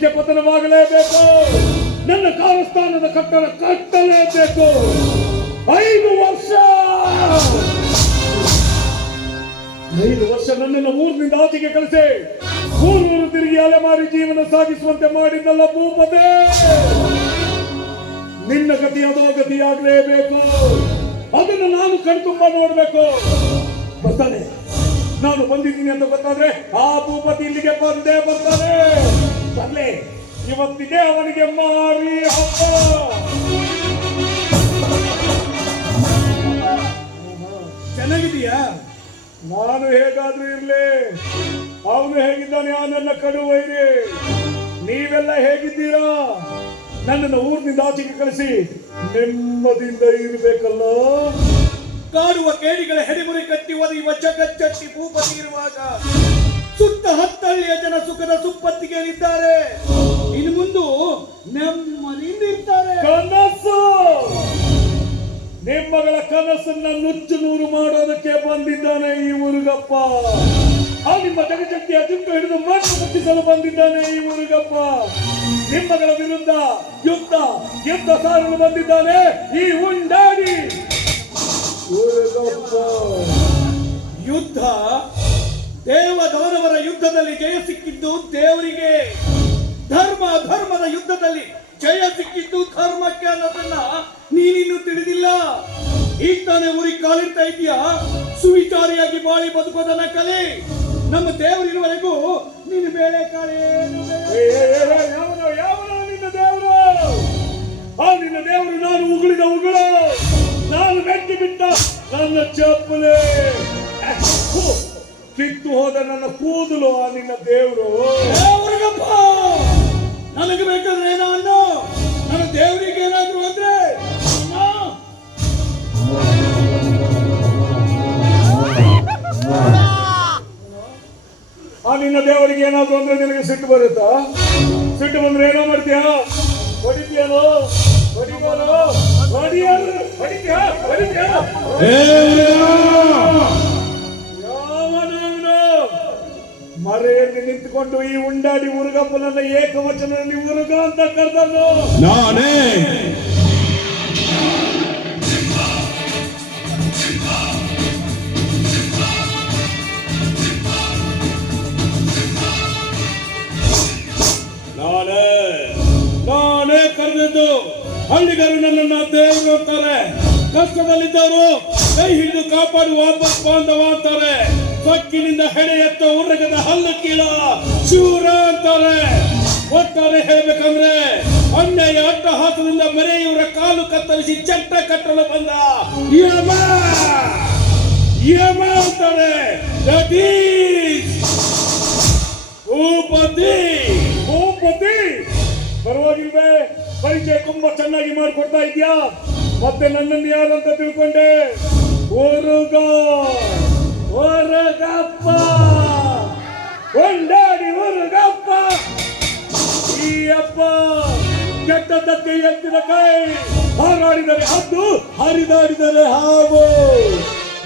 ಪ್ರತಿಷ್ಠೆ ಪತನವಾಗಲೇಬೇಕು ನನ್ನ ಕಾರಸ್ಥಾನದ ಕಟ್ಟಡ ಕಟ್ಟಲೇಬೇಕು. ಐದು ವರ್ಷ. ಐದು ವರ್ಷ ನನ್ನನ್ನು ಊರಿನಿಂದ ಆಚೆಗೆ ಕಳಿಸಿ. ಊರೂರು ತಿರುಗಿ ಅಲೆಮಾರಿ ಜೀವನ ಸಾಗಿಸುವಂತೆ ಮಾಡಿದ್ದಲ್ಲ ಭೂಪತೆ. ನಿನ್ನ ಗತಿ ಅದೋ ಗತಿಯಾಗಲೇಬೇಕು ಅದನ್ನು ನಾನು ಕಣ್ತುಂಬ ನೋಡಬೇಕು. ಬರ್ತಾನೆ ನಾನು ಬಂದಿದ್ದೀನಿ ಅಂತ ಗೊತ್ತಾದ್ರೆ ಆ ಭೂಪತಿ ಇಲ್ಲಿಗೆ ಬಂದೇ ಬರ್ತಾನೆ. ಇವತ್ತಿಗೆ ಅವನಿಗೆ ಮಾರಿ ಹಬ್ಬ. ಚೆನ್ನಾಗಿದೆಯಾ ನಾನು ಹೇಗಾದ್ರೂ ಇರ್ಲಿ. ಅವನು ಹೇಗಿದ್ದಾನೆ ಅವನನ್ನ ಕಡುವೈರಿ ಕಡು ವೈರಿ. ನೀವೆಲ್ಲ ಹೇಗಿದ್ದೀರಾ? ನನ್ನನ್ನು ಊರಿನಿಂದ ಆಚೆಗೆ ಕಳಿಸಿ. ನೆಮ್ಮದಿಯಿಂದ ಇರಬೇಕಲ್ಲ. ಕಾಡುವ ಕೇಡಿಗಳ ಹೆಡೆಮುರಿ ಕಟ್ಟಿ ಒದೆಯುವ ಜಗಚ್ಚಟ್ಟಿ ಭೂಪತಿ ಇರುವಾಗ ಸುತ್ತ ಹತ್ತಳ್ಳಿಯ ಜನ ಸುಖದ ಸುಪ್ಪತ್ತಿಗೆಯಲ್ಲಿದ್ದಾರೆ. ಇನ್ನು ಮುಂದು ನೆಮ್ಮದಿಯಿಂದ ಇರ್ತಾರೆ ಕನಸು! ನಿಮ್ಮಗಳ ಕನಸನ್ನ ನುಚ್ಚು ನೂರು ಮಾಡೋದಕ್ಕೆ ಬಂದಿದ್ದಾನೆ ಈ ಊರುಗಪ್ಪ. ಆ ನಿಮ್ಮ ಜಗಜಕ್ತಿಯ ಜುಟ್ಟು ಹಿಡಿದು ಮಣ್ಣು ಮುಟ್ಟಿಸಲು ಬಂದಿದ್ದಾನೆ ಈ ಊರುಗಪ್ಪ. ನಿಮ್ಮಗಳ ವಿರುದ್ಧ ಯುದ್ಧ ಯುದ್ಧ ಸಾರಲು ಬಂದಿದ್ದಾನೆ ಈ ಉಂಡಾಡಿ. ಯುದ್ಧ ದೇವ ದಾನವರ ಯುದ್ಧದಲ್ಲಿ ಜಯ ಸಿಕ್ಕಿದ್ದು ದೇವರಿಗೆ. ಧರ್ಮ ಧರ್ಮದ ಯುದ್ಧದಲ್ಲಿ ಜಯ ಸಿಕ್ಕಿದ್ದು ಧರ್ಮಕ್ಕೆ ಅನ್ನೋದನ್ನ ನೀನಿನ್ನು ತಿಳಿದಿಲ್ಲ. ಈಗ ತಾನೇ ಊರಿಗೆ ಕಾಲಿಡ್ತಾ ಇದೆಯಾ ಸುವಿಚಾರಿಯಾಗಿ ಬಾಳಿ ಬದುಕೋದನ್ನ ಕಲಿ. ನಮ್ಮ ದೇವರಿರುವವರೆಗೂ ನೀನು ಬೇಳೆ ದೇವರು? ಆ, ನಿನ್ನ ದೇವರು ನಾನು ಉಗುಳಿದ ಉಗುಳ. ನಾನು ಮೆಟ್ಟಿ ಬಿಟ್ಟ ನನ್ನ ಚಪ್ಪಲೆ. ಕಿತ್ತು ಹೋದ ನನ್ನ ಕೂದಲು ಆ ನಿನ್ನ ದೇವರು. ನನಗೆ ಬೇಕಾದ್ರೆ ಏನೋ ಅನ್ನೋ. ನನ್ನ ದೇವರಿಗೆ ಏನಾದ್ರು ಅಂದ್ರೆ ಆ ನಿನ್ನ ದೇವರಿಗೆ ಏನಾದ್ರು ಅಂದ್ರೆ ನಿನಗೆ ಸಿಟ್ಟು ಬರುತ್ತಾ? ಸಿಟ್ಟು ಬಂದ್ರೆ ಏನೋ ಮಾಡ್ತೀಯಾ? ಹೊಡಿತೀಯೋ ಹೊಡಿಬೋನೋ? ಹೊಡಿಯೋದು ಹೊಡಿತೀಯಾ? ಹೊಡಿತೀಯಾ? ನಿಂತುಕೊಂಡು ಈ ಉಂಡಾಡಿ ಉರುಗಪ್ಪನನ್ನ ಏಕವಚನ ಮುರುಗ ಅಂತ ಕರೆದನು ನಾನೇ. ನಾನೇ. ನಾನೇ ಕರೆದಿದ್ದು. ಹಳ್ಳಿಗರು ನನ್ನನ್ನ ದೇವರು ಅಂತಾರೆ. ಕಷ್ಟದಲ್ಲಿದ್ದವರು ಕೈ ಹಿಡಿದು ಕಾಪಾಡಿ ವಾಪಸ್ ಬಾಂಧವ ಅಂತಾರೆ. ಸೊಕ್ಕಿನಿಂದ ಹೆಡೆ ಎತ್ತ ಉರ್ರಗದ ಹಲ್ಲು ಶೂರ ಅಂತಾರೆ. ಒಟ್ಟಾರೆ ಹೇಳ್ಬೇಕಂದ್ರೆ ಅನ್ಯಾಯ ಅಟ್ಟಹಾಸದಿಂದ ಮರೆಯವರ ಕಾಲು ಕತ್ತರಿಸಿ ಚಟ್ಟ ಕಟ್ಟಲು ಬಂದ ಯಮ. ಯಮ ಅಂತಾರೆ. ಭೂಪತಿ. ಭೂಪತಿ. ಪರವಾಗಿಲ್ವೇ, ಪರಿಚಯ ತುಂಬಾ ಚೆನ್ನಾಗಿ ಮಾಡಿಕೊಡ್ತಾ ಇದ್ಯಾ? ಮತ್ತೆ ನನ್ನನ್ನು ಯಾರು ಅಂತ ತಿಳ್ಕೊಂಡೆ? ಓರುಗ ಓರಗಪ್ಪ ಒಂಡಾಡಿ ಓರುಗಪ್ಪ ಈ ಅಪ್ಪ ಕೆಟ್ಟದ್ದಕ್ಕೆ ಎತ್ತಿನ ಕೈ. ಹಾರಾಡಿದರೆ ಹದ್ದು, ಹರಿದಾಡಿದರೆ ಹಾವು.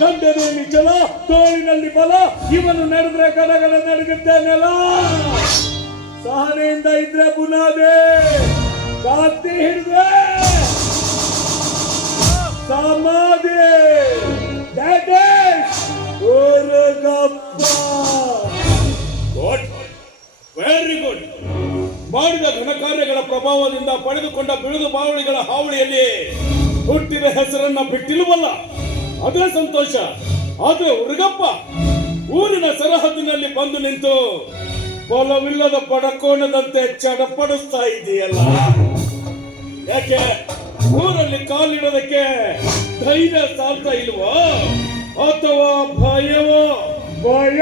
ದಂಡನೆಯಲ್ಲಿ ಚಲ ತೋಳಿನಲ್ಲಿ ಬಲ. ಇವನು ನಡೆದ್ರೆ ಕನಗಳ ನಡುಗುತ್ತೆ ನೆಲ. ಸಹನೆಯಿಂದ ಇದ್ರೆ ಬುನಾದೆ. ಕಾತಿ ಹಿಡಿದ್ರೆ ಸಮಾಧಿ. That is ಓರಗಪ್ಪ ಗುಡ್ ವೆರಿ ಗುಡ್ ಮಾಡಿದ ಘನಕಾರ್ಯಗಳ ಪ್ರಭಾವದಿಂದ ಪಡೆದುಕೊಂಡ ಬಿಳಿದು ಬಾವಳಿಗಳ ಹಾವಳಿಯಲ್ಲಿ ಹುಟ್ಟಿದ ಹೆಸರನ್ನ ಬಿಟ್ಟಿಲ್ವಲ್ಲ ಅದೇ ಸಂತೋಷ. ಆದ್ರೆ ಹುಡುಗಪ್ಪ, ಊರಿನ ಸರಹದ್ದಿನಲ್ಲಿ ಬಂದು ನಿಂತು ಬಲವಿಲ್ಲದ ಪಡಕೋಣದಂತೆ ಚಡಪಡಿಸ್ತಾ ಇದೆಯಲ್ಲ? ಯಾಕೆ? ಊರಲ್ಲಿ ಕಾಲಿಡೋದಕ್ಕೆ ಧೈರ್ಯ ಸಾಲ್ತಾ ಇಲ್ವೋ? ಅಥವಾ ಭಯವೋ? ಭಯ.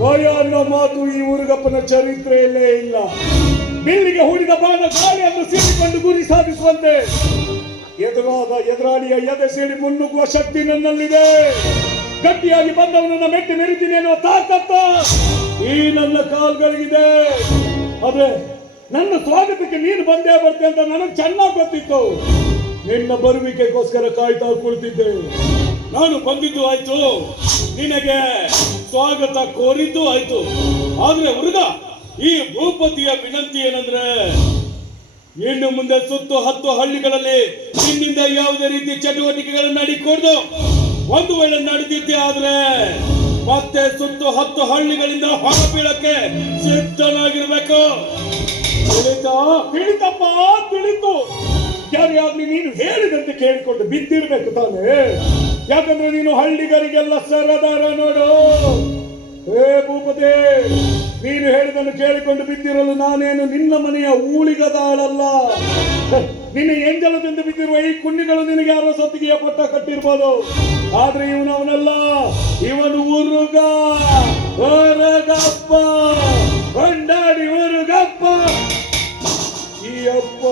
ಭಯ ಅನ್ನೋ ಮಾತು ಈ ಊರುಗಪ್ಪನ ಚರಿತ್ರೆಯಲ್ಲೇ ಇಲ್ಲ. ಬಿಲ್ಲಿಗೆ ಹೂಡಿದ ಬಾಣ ಗಾಳಿಯನ್ನು ಸೀಳಿಕೊಂಡು ಗುರಿ ಸಾಧಿಸುವಂತೆ. ಎದುರಾದ ಎದುರಾಳಿಯ ಎದೆ ಸೇರಿ ಮುನ್ನುಗ್ಗುವ ಶಕ್ತಿ ನನ್ನಲ್ಲಿದೆ. ಗಟ್ಟಿಯಾಗಿ ಬಂದವನನ್ನ ಮೆಟ್ಟಿ ಮೆರಿತೀನಿ ಎನ್ನುವ ತಾಕತ್ತ ಈ ನನ್ನ ಕಾಲ್ಗಳಿಗಿದೆ. ಆದ್ರೆ ನನ್ನ ಸ್ವಾಗತಕ್ಕೆ ನೀನು ಬಂದೇ ಬರ್ತೆ ಅಂತ ನನಗೆ ಚೆನ್ನಾಗಿ ಗೊತ್ತಿತ್ತು. ನಿನ್ನ ಬರುವಿಕೆಗೋಸ್ಕರ ಕಾಯ್ತಾ ಕುಳಿತಿದ್ದೆ. ನಾನು ಬಂದಿದ್ದು ಆಯ್ತು. ನಿನಗೆ ಸ್ವಾಗತ ಕೋರಿದ್ದು ಆಯ್ತು. ಆದ್ರೆ ಹುಡುಗ ಈ ಭೂಪತಿಯ ವಿನಂತಿ ಏನಂದ್ರೆ ಇನ್ನು ಮುಂದೆ ಸುತ್ತು ಹತ್ತು ಹಳ್ಳಿಗಳಲ್ಲಿ ನಿನ್ನಿಂದ ಯಾವುದೇ ರೀತಿ ಚಟುವಟಿಕೆಗಳನ್ನು ನಡೀಕೊಡ್ದು ಒಂದು ವೇಳೆ ನಡೆದಿದ್ದೆ ಆದ್ರೆ ಮತ್ತೆ ಸುತ್ತು ಹತ್ತು ಹಳ್ಳಿಗಳಿಂದ ಹೊರ ಬೀಳಕ್ಕೆ ಸಿದ್ಧನಾಗಿರ್ಬೇಕು. ತಿಳಿತಾ? ತಿಳಿತಪ್ಪ? ತಿಳಿತು. ಯಾರು ಆಗ್ಲಿ ನೀನು ಹೇಳಿದಂತೆ ಕೇಳಿಕೊಂಡು ಬಿದ್ದಿರ್ಬೇಕು ತಾನೇ. ಯಾಕಂದ್ರೆ ನೀನು ಹಳ್ಳಿಗರಿಗೆಲ್ಲ ಸರದಾರ ನೋಡು. ಏ ಭೂಪತಿ ನೀನು ಹೇಳಿದನ್ನು ಕೇಳಿಕೊಂಡು ಬಿದ್ದಿರಲು ನಾನೇನು ನಿನ್ನ ಮನೆಯ ಊಳಿಗದಾಳಲ್ಲ? ನಿನ್ನ ಎಂಜಲದಿಂದ ಬಿದ್ದಿರುವ ಈ ಕುಣ್ಣಿಗಳು ನಿನಗೆ ಯಾರೋ ಸತ್ತಿಗೆಯ ಪಟ್ಟ ಕಟ್ಟಿರ್ಬೋದು. ಆದ್ರೆ ಇವನು ಅವನಲ್ಲ ಇವನು ಉರುಗ, ಹೊರಗಪ್ಪ, ಬಂಡಾಡಿ ಉರುಗಪ್ಪ. ಈ ಅಪ್ಪ.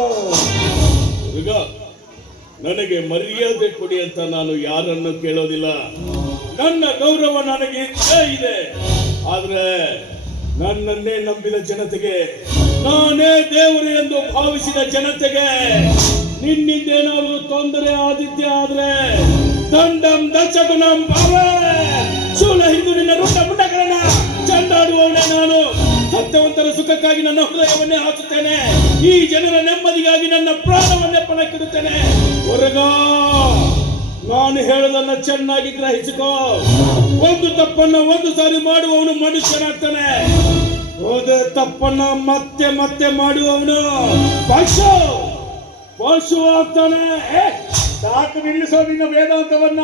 ನನಗೆ ಮರ್ಯಾದೆ ಕೊಡಿ ಅಂತ ನಾನು ಯಾರನ್ನು ಕೇಳೋದಿಲ್ಲ. ನನ್ನ ಗೌರವ ನನಗೆ ಇದೆ. ಆದ್ರೆ ನನ್ನನ್ನೇ ನಂಬಿದ ಜನತೆಗೆ, ನಾನೇ ದೇವರು ಎಂದು ಭಾವಿಸಿದ ಜನತೆಗೆ, ನಿನ್ನಿಂದೇನಾದರೂ ತೊಂದರೆ ಆದಿತ್ಯ ಆದ್ರೆ, ದಂಡಂ ದಶಗುಣಂ ಭಾವೆ. ಶೂಲ ನಿನ್ನ ರುಂಡ ಮುಂಡಗಳನ್ನ ಚಂಡಾಡುವವನೇ ನಾನು. ಸತ್ಯವಂತರ ಸುಖಕ್ಕಾಗಿ ನನ್ನ ಹೃದಯವನ್ನೇ ಹಾಕುತ್ತೇನೆ. ಈ ಜನರ ನೆಮ್ಮದಿಗಾಗಿ ನನ್ನ ಪ್ರಾಣವನ್ನೇ ಪಣಕ್ಕಿಡುತ್ತೇನೆ. ಹೊರಗ ನಾನು ಹೇಳೋದನ್ನ ಚೆನ್ನಾಗಿ ಗ್ರಹಿಸಿಕೋ. ಒಂದು ತಪ್ಪನ್ನ ಒಂದು ಸಾರಿ ಮಾಡುವವನು ಮನುಷ್ಯನಾಗ್ತಾನೆ. ಹೋದ ತಪ್ಪನ್ನ ಮತ್ತೆ ಮತ್ತೆ ಮಾಡುವವನು ಪಶು. ಪಶು ಆಗ್ತಾನೆ. ಸಾಕು ನಿಲ್ಲಿಸೋ ನಿನ್ನ ವೇದಾಂತವನ್ನ.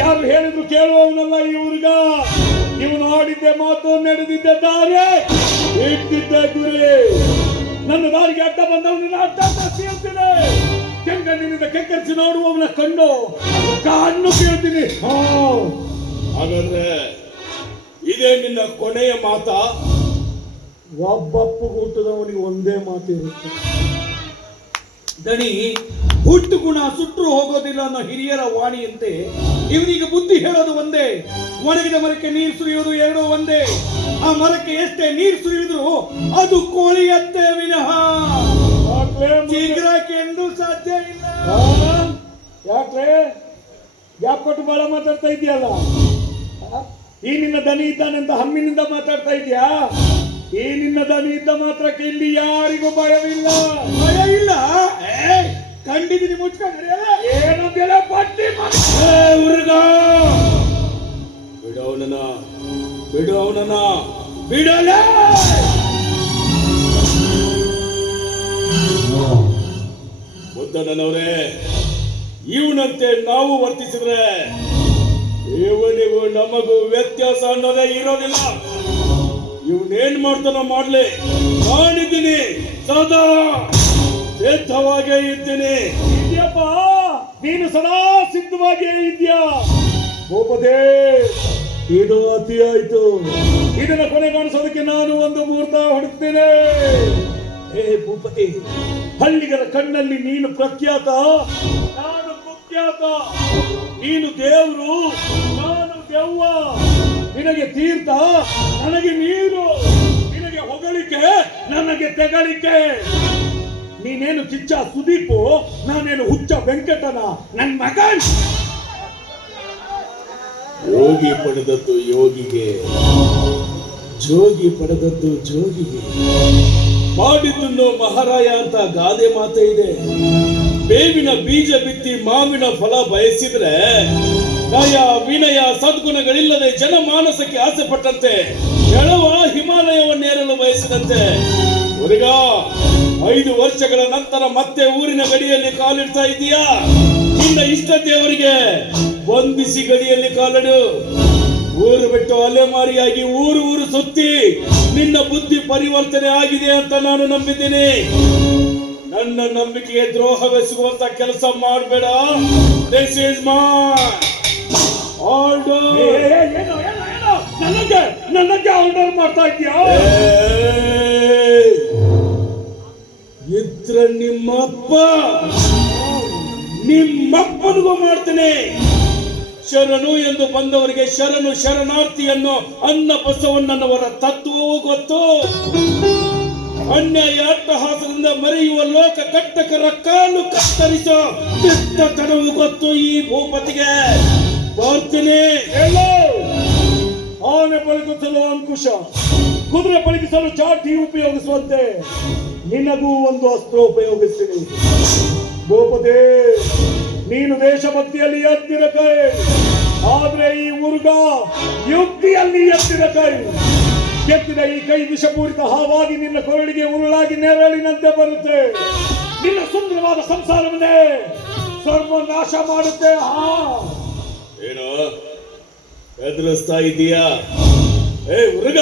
ಯಾರು ಹೇಳಿದ್ರು ಕೇಳುವವನಲ್ಲ ಈ ಹುಡುಗ. ನೀವು ನೋಡಿದ್ದೆ ಮಾತು, ನಡೆದಿದ್ದೆ ದಾರಿ. ಇಟ್ಟಿದ್ದೆ ಗುರಿ. ನನ್ನ ದಾರಿಗೆ ಅಡ್ಡ ಬಂದವನು ಅಡ್ಡ ಕೇಳ್ತೀನಿ ಕೆಂಗಣ್ಣಿನಿಂದ ಕೆಕ್ಕರಿಸಿ ನೋಡುವವನ ಕಂಡು ಕಣ್ಣು ಕೇಳ್ತೀನಿ. ಹಾಗಾದ್ರೆ ಇದೇ ನಿನ್ನ ಕೊನೆಯ ಮಾತಾ? ಒಬ್ಬಪ್ಪು ಹುಟ್ಟದವನಿಗೆ ಒಂದೇ ಮಾತಿರುತ್ತೆ. ದಣಿ ಹುಟ್ಟು ಗುಣ ಸುಟ್ಟರು ಹೋಗೋದಿಲ್ಲ ಅನ್ನೋ ಹಿರಿಯರ ವಾಣಿಯಂತೆ ಇವನಿಗೆ ಬುದ್ಧಿ ಹೇಳೋದು ಒಂದೇ. ಒಣಗಿದ ಮರಕ್ಕೆ ನೀರು ಸುರಿಯೋದು ಎರಡೂ ಒಂದೇ. ಆ ಮರಕ್ಕೆ ಎಷ್ಟೇ ನೀರು ಸುರಿಯುದ್ರು ಅದು ಕೋಳಿಯತ್ತೆ ವಿನಃ. ಮುಂದೆ- ಎಂದೂ ಸಾಧ್ಯ ಇಲ್ಲ. ಯಾಕೆ ಯಾಕೆ ಕೊಟ್ಟು ಬಹಳ ಮಾತಾಡ್ತಾ ಇದೆಯಲ್ಲ ಈ ನಿನ್ನ ದನಿ ಇದ್ದಾನೆ ಅಂತ ಹಮ್ಮಿನಿಂದ ಮಾತಾಡ್ತಾ ಇದೆಯಾ ಈ ನಿನ್ನ ದನಿ ಇದ್ದ ಮಾತ್ರಕ್ಕೆ ಇಲ್ಲಿ ಯಾರಿಗೂ ಭಯವಿಲ್ಲ. ಭಯ ಇಲ್ಲ ಕಂಡಿದ್ದೀನಿ ಮುಚ್ಕೊಂಡ್ರೆ ಏನು ಬೆಲೆ ಪಟ್ಟಿ ಹುಡುಗ! ಬಿಡು ಅವನನ್ನ ಬಿಡು ಅವನನ್ನ ಬಿಡಲೇ! ಬುದ್ಧನವರೇ ಇವನಂತೆ ನಾವು ವರ್ತಿಸಿದ್ರೆ ಇವನಿಗೂ ನಮಗೂ ವ್ಯತ್ಯಾಸ ಅನ್ನೋದೇ ಇರೋದಿಲ್ಲ. ಇವನೇನ್ ಮಾಡ್ತಾನೋ ಮಾಡ್ಲಿ. ನಾನಿದ್ದೀನಿ ಸದಾ ಸಿದ್ಧವಾಗೇ ಇದ್ದೀನಿ ಇದೆಯಪ್ಪ ನೀನು ಸದಾ ಸಿದ್ಧವಾಗಿಯೇ ಇದೆಯಾ? ಭೂಪದೇ ಇದು ಅತಿಯಾಯ್ತು. ಆಯ್ತು ಇದನ್ನ ಕೊನೆಗಾಣಿಸೋದಕ್ಕೆ ನಾನು ಒಂದು ಮುಹೂರ್ತ ಹುಡುಕ್ತೇನೆ. ಹೇ ಭೂಪತಿ ಹಳ್ಳಿಗರ ಕಣ್ಣಲ್ಲಿ ನೀನು ಪ್ರಖ್ಯಾತ, ನಾನು ಕುಖ್ಯಾತ. ನೀನು ದೇವರು, ನಾನು ದೆವ್ವ. ನಿನಗೆ ತೀರ್ಥ, ನನಗೆ ನೀರು. ನಿನಗೆ ಹೊಗಳಿಕೆ, ನನಗೆ ತೆಗಳಿಕೆ. ನೀನೇನು ಕಿಚ್ಚ ಸುದೀಪು, ನಾನೇನು ಹುಚ್ಚ ವೆಂಕಟನ, ನನ್ ಮಗನ್? ಯೋಗಿ ಪಡೆದದ್ದು ಯೋಗಿಗೆ, ಜೋಗಿ ಪಡೆದದ್ದು ಜೋಗಿಗೆ. ಮಾಡಿದ್ದನ್ನು ಮಹಾರಾಯ ಅಂತ ಗಾದೆ ಮಾತೆ ಇದೆ. ಬೇವಿನ ಬೀಜ ಬಿತ್ತಿ ಮಾವಿನ ಫಲ ಬಯಸಿದ್ರೆ ನಯ ವಿನಯ ಸದ್ಗುಣಗಳಿಲ್ಲದೆ ಜನಮಾನಸಕ್ಕೆ ಆಸೆ ಪಟ್ಟಂತೆ, ಎಳವ ಹಿಮಾಲಯವನ್ನೇರಲು ಬಯಸಿದಂತೆ. ಹುಡುಗ, ಐದು ವರ್ಷಗಳ ನಂತರ ಮತ್ತೆ ಊರಿನ ಗಡಿಯಲ್ಲಿ ಕಾಲಿಡ್ತಾ ಇದೀಯಾ? ನಿನ್ನ ಇಷ್ಟ ದೇವರಿಗೆ, ವಂದಿಸಿ ಗಡಿಯಲ್ಲಿ ಕಾಲಿಡು. ಊರು ಬಿಟ್ಟು ಅಲೆಮಾರಿಯಾಗಿ ಊರು ಊರು ಸುತ್ತಿ ನಿನ್ನ ಬುದ್ಧಿ ಪರಿವರ್ತನೆ ಆಗಿದೆ ಅಂತ ನಾನು ನಂಬಿದ್ದೀನಿ. ನನ್ನ ನಂಬಿಕೆಗೆ ದ್ರೋಹವೆಸಗುವಂತ ಕೆಲಸ ಮಾಡಬೇಡ. ದಿಸ್ ಇಸ್ ನನಗೆ ನನಗೆ ಆರ್ಡರ್ ಮಾಡ್ತಾ ಇದ್ಯಾ! ಇದ್ರ ನಿಮ್ಮಪ್ಪ ನಿಮ್ಮಪ್ಪನಿಗೂ ಮಾಡ್ತೇನೆ. ಶರಣು ಎಂದು ಬಂದವರಿಗೆ ಶರಣು ಶರಣಾರ್ಥಿಯನ್ನು ಅನ್ನ ಬಸವಣ್ಣನವರ ತತ್ವವೂ ಗೊತ್ತು. ಅನ್ಯಾಯ ಅಟ್ಟಹಾಸದಿಂದ ಮರೆಯುವ ಲೋಕ ಕಟ್ಟಕರ ಕಾಲು ಕತ್ತರಿಸೋ ದಿಟ್ಟತನವು ಗೊತ್ತು ಈ ಭೂಪತಿಗೆ. ಬರ್ತೀನಿ ಆನೆ ಪಳಗಿಸಲು ಅಂಕುಶ, ಕುದುರೆ ಪಳಗಿಸಲು ಚಾಟಿ ಉಪಯೋಗಿಸುವಂತೆ ನಿನಗೂ ಒಂದು ಅಸ್ತ್ರ ಉಪಯೋಗಿಸ್ತೀನಿ. ಗೋಪತೆ ನೀನು ದೇಶಭಕ್ತಿಯಲ್ಲಿ ಎತ್ತಿದ ಕೈ ಆದ್ರೆ ಈ ಮುರುಗ ಯುಕ್ತಿಯಲ್ಲಿ ಎತ್ತಿದ ಕೈ ಎತ್ತಿದ ಈ ಕೈ ವಿಷಪೂರಿತ ಹಾವಾಗಿ ನಿನ್ನ ಕೊರಳಿಗೆ ಉರುಳಾಗಿ ನೆರಳಿನಂತೆ ಬರುತ್ತೆ. ನಿನ್ನ ಸುಂದರವಾದ ಸಂಸಾರವನ್ನೇ ಸರ್ವನಾಶ ಮಾಡುತ್ತೆ. ಹಾ. ಏನು ಎದುರಿಸ್ತಾ ಇದೀಯಾ? ಏ ಹುಡುಗ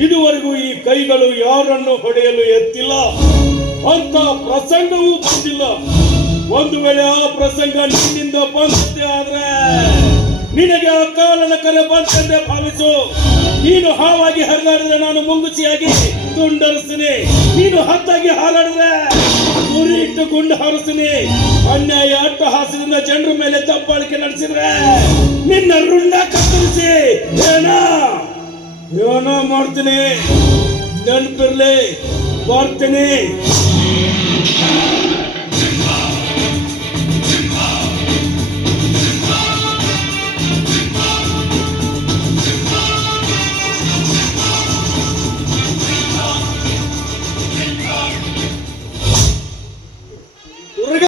ಇದುವರೆಗೂ ಈ ಕೈಗಳು ಯಾರನ್ನು ಹೊಡೆಯಲು ಎತ್ತಿಲ್ಲ. ಅಂತ ಪ್ರಸಂಗವೂ ಬಂದಿಲ್ಲ. ಒಂದು ವೇಳೆ ಆ ಪ್ರಸಂಗ ನಿನ್ನಿಂದ ಬಂದಂತೆ ಆದ್ರೆ ನಿನಗೆ ಆ ಕಾಲನ ಕರೆ ಬಂತಂತೆ ಭಾವಿಸು. ನೀನು ಹಾವಾಗಿ ಹರಿದಾಡಿದ್ರೆ ನಾನು ಮುಂಗುಚಿಯಾಗಿ ತುಂಡರಿಸ್ತೀನಿ ನೀನು ಹತ್ತಾಗಿ ಹಾರಾಡಿದ್ರೆ ಗುರಿ ಇಟ್ಟು ಗುಂಡು ಹಾರಿಸ್ತೀನಿ ಅನ್ಯಾಯ ಅಟ್ಟಹಾಸದಿಂದ ಜನರ ಮೇಲೆ ದಬ್ಬಾಳಿಕೆ ನಡೆಸಿದ್ರೆ ನಿನ್ನ ರುಂಡ ಕತ್ತರಿಸಿ. ಏನೋ? ಏನೋ ಮಾಡ್ತೀನಿ? ನೆನಪಿರ್ಲಿ, ಬರ್ತೀನಿ.